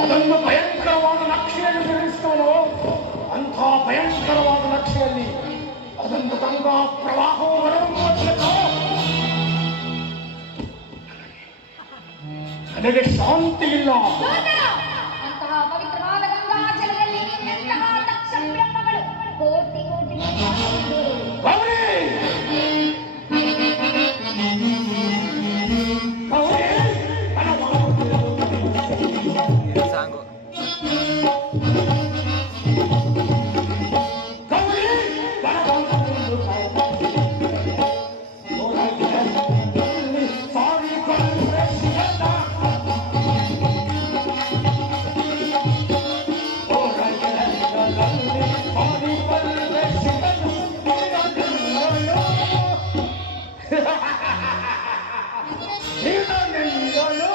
ಅದನ್ನು ಭಯಂಕರವಾದ ನಕ್ಷೆಯಲ್ಲಿ ನಿರ್ಮಿಸಿದವನು ಅಂಥ ಭಯಂಕರವಾದ ನಕ್ಷೆಯಲ್ಲಿ ಅದನ್ನು ಗಂಗಾ ಪ್ರವಾಹವು ಹೊರಹೊಮ್ಮುವಂತೆಯೋ ನನಗೆ ಶಾಂತಿ ಇಲ್ಲ ಕೋಟಿ ಕೋಟಿ ಅಯ್ಯೋ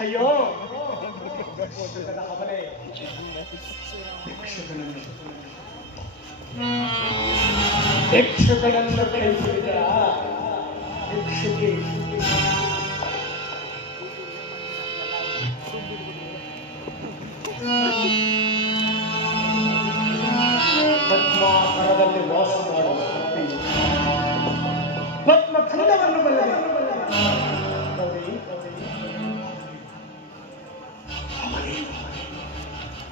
ಅಯ್ಯೋ ಅವನೇ ಭಿಕ್ಷುಕನನ್ನು ಭಿಕ್ಷುಕನನ್ನು ಕಳಿಸಿದ ಭಿಕ್ಷುಕಿ ಪದ್ಮಾಕರದಲ್ಲಿ ವಾಸ ಮಾಡುವ ಪದ್ಮ ಪದ್ಮಖಂಡವನ್ನು ಬಲ್ಲದೆ